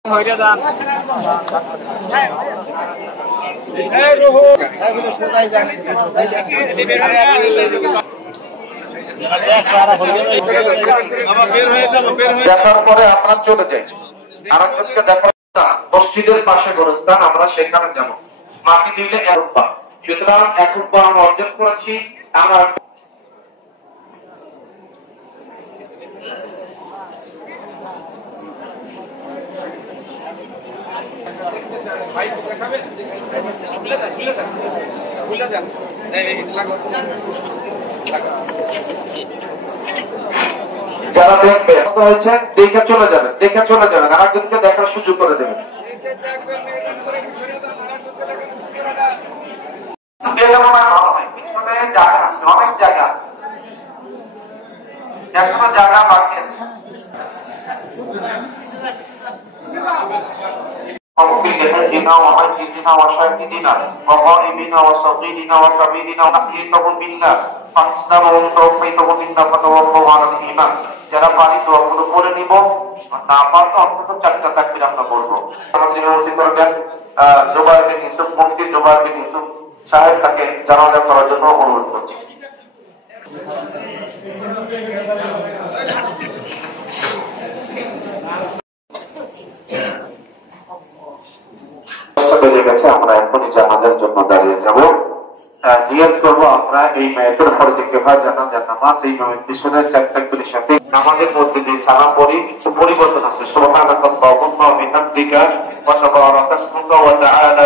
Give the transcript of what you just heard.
দেখার পরে আপনার চলে যাই আর একজনকে দেখার মসজিদের পাশে গোরস্থান, আমরা সেখানে যাবো। মাটি দিলে একরূপা, সুতরাং একরূপা আমরা অর্জন করেছি। আমার যারা দেখবে হয়েছে দেখে চলে যাবেন, আর একজনকে দেখার সুযোগ করে দেবেন। অনেক জায়গা এখনো জায়গা বাকি আছে। بنا ومسجدنا وشاهدنا وغائبنا وصغيرنا وكبيرنا وأحييته منا فاحسنه وتوفيته منا فتوفوا على الإيمان। যারা পারি দোয়াগুলো করে নিব, না পারলে অন্তত 4টা তাকবীর আমরা বলবো। আমাদের অনুমতি করবেন জুবাইর বিন ইউসুফ, মুফতি জুবাইর বিন ইউসুফ সাহেব, তাকে জানাজা করার জন্য অনুরোধ করছি। আমরা এখনই জানাজার জন্য দাঁড়িয়ে যাব। জিজ্ঞেস করবো আমরা এই মেয়েদের ফরজে কিফায়া জানাজার নামাজ এই পিছনের 4 তাকবীরের সাথে নামাজের মধ্যে যে সালাম পড়ি পরিবর্তন আছে। সুবহানাল্লাহি ওয়া বিহামদিহি ওয়া তাবারাকা ইসমুকা ওয়া তাআলা